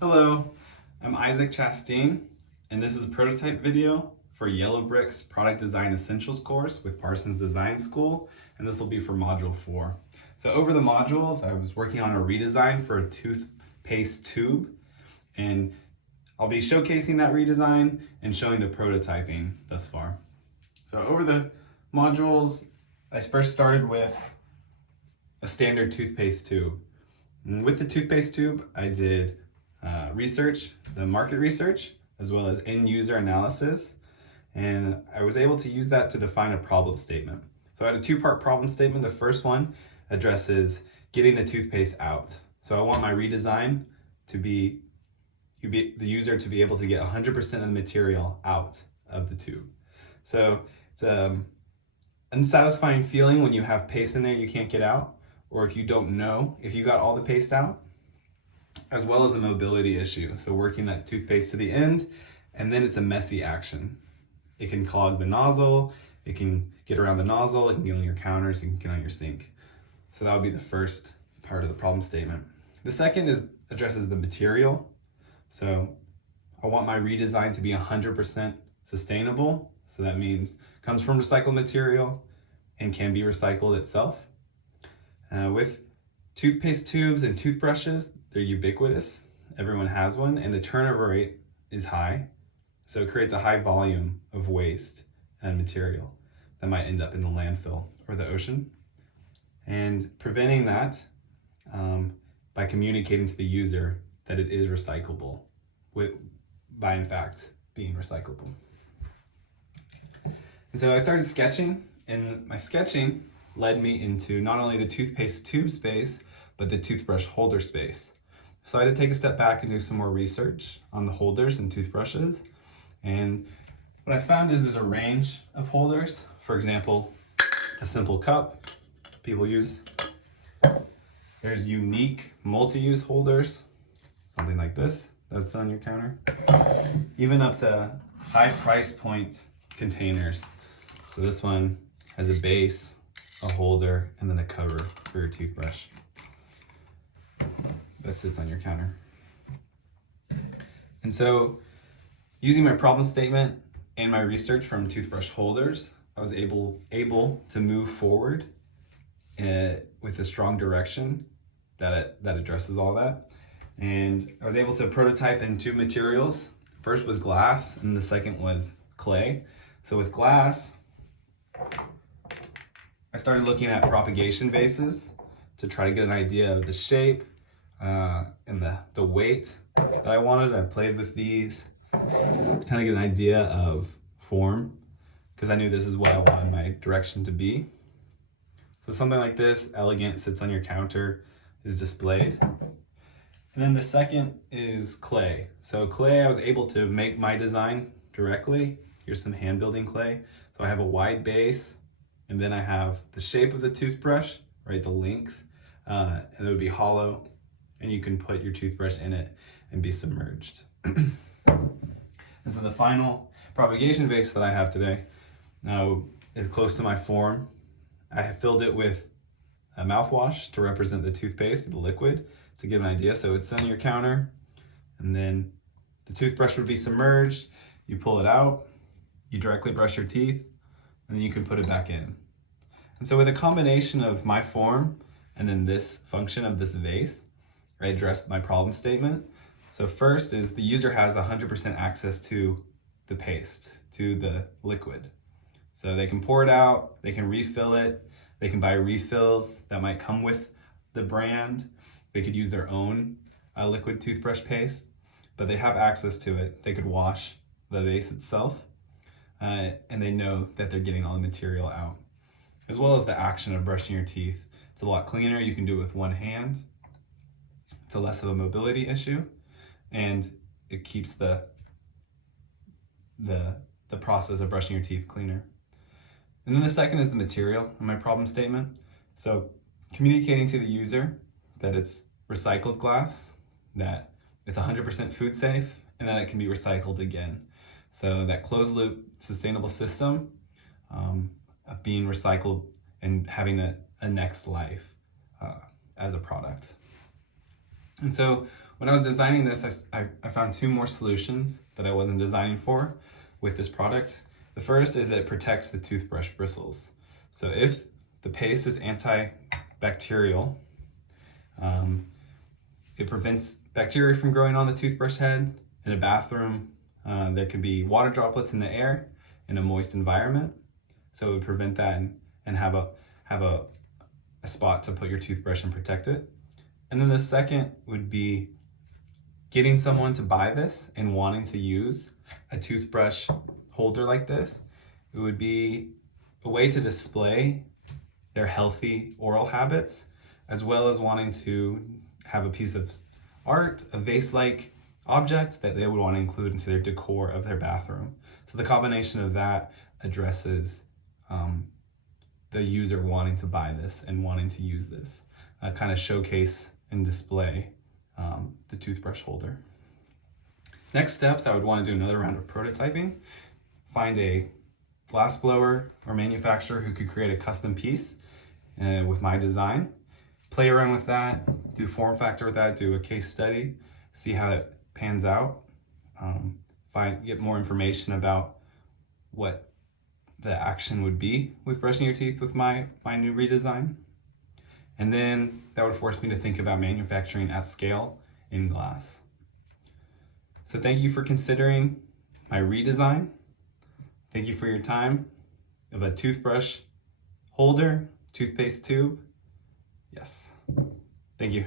Hello, I'm Isaac Chasteen, and this is a prototype video for Yellowbrick's Product Design Essentials course with Parsons Design School, and this will be for Module 4. So over the modules, I was working on a redesign for a toothpaste tube, and I'll be showcasing that redesign and showing the prototyping thus far. So over the modules, I first started with a standard toothpaste tube. And with the toothpaste tube, I did research, the market research, as well as end user analysis. And I was able to use that to define a problem statement. So I had a two-part problem statement. The first one addresses getting the toothpaste out. So I want my redesign to be, the user to be able to get 100% of the material out of the tube. So it's an unsatisfying feeling when you have paste in there you can't get out, or if you don't know if you got all the paste out, as well as a mobility issue. So working that toothpaste to the end, and then it's a messy action. It can clog the nozzle, it can get around the nozzle, it can get on your counters, it can get on your sink. So that would be the first part of the problem statement. The second addresses the material. So I want my redesign to be 100% sustainable. So that means it comes from recycled material and can be recycled itself. With toothpaste tubes and toothbrushes, they're ubiquitous. Everyone has one, and the turnover rate is high. So it creates a high volume of waste and material that might end up in the landfill or the ocean. And preventing that by communicating to the user that it is recyclable, by in fact being recyclable. And so I started sketching, and my sketching led me into not only the toothpaste tube space, but the toothbrush holder space. So I had to take a step back and do some more research on the holders and toothbrushes. And what I found is there's a range of holders. For example, a simple cup people use. There's unique multi-use holders, something like this, that's on your counter. Even up to high price point containers. So this one has a base, a holder, and then a cover for your toothbrush that sits on your counter. And so using my problem statement and my research from toothbrush holders, I was able to move forward with a strong direction that addresses all that. And I was able to prototype in two materials. First was glass, and the second was clay. So with glass, I started looking at propagation vases to try to get an idea of the shape and the weight that I wanted. I played with these to kind of get an idea of form, because I knew this is what I wanted my direction to be. So something like this, elegant, sits on your counter, is displayed. And then the second is clay. So clay, I was able to make my design directly. Here's some hand building clay. So I have a wide base, and then I have the shape of the toothbrush, right, the length, and it would be hollow, and you can put your toothbrush in it and be submerged. And so the final propagation vase that I have today now is close to my form. I have filled it with a mouthwash to represent the toothpaste, the liquid, to give an idea. So it's on your counter, and then the toothbrush would be submerged. You pull it out, you directly brush your teeth, and then you can put it back in. And so with a combination of my form and then this function of this vase, I addressed my problem statement. So first is the user has 100% access to the paste, to the liquid. So they can pour it out, they can refill it, they can buy refills that might come with the brand. They could use their own liquid toothbrush paste, but they have access to it. They could wash the vase itself, and they know that they're getting all the material out, as well as the action of brushing your teeth. It's a lot cleaner. You can do it with one hand. It's a less of a mobility issue, and it keeps the process of brushing your teeth cleaner. And then the second is the material in my problem statement. So communicating to the user that it's recycled glass, that it's 100% food safe, and that it can be recycled again. So that closed loop sustainable system of being recycled and having a next life as a product. And so When I was designing this, I found two more solutions that I wasn't designing for with this product. The first is that it protects the toothbrush bristles. So if the paste is antibacterial, it prevents bacteria from growing on the toothbrush head. In a bathroom, there could be water droplets in the air in a moist environment. So it would prevent that and have a spot to put your toothbrush and protect it. And then the second would be getting someone to buy this and wanting to use a toothbrush holder like this. It would be a way to display their healthy oral habits, as well as wanting to have a piece of art, a vase-like object that they would want to include into their decor of their bathroom. So the combination of that addresses the user wanting to buy this and wanting to use this, kind of showcase and display the toothbrush holder. Next steps, I would want to do another round of prototyping, find a glass blower or manufacturer who could create a custom piece with my design, play around with that, do form factor with that, do a case study, see how it pans out, get more information about what the action would be with brushing your teeth with my new redesign. And then that would force me to think about manufacturing at scale in glass. So thank you for considering my redesign. Thank you for your time of a toothbrush holder, toothpaste tube. Yes. Thank you.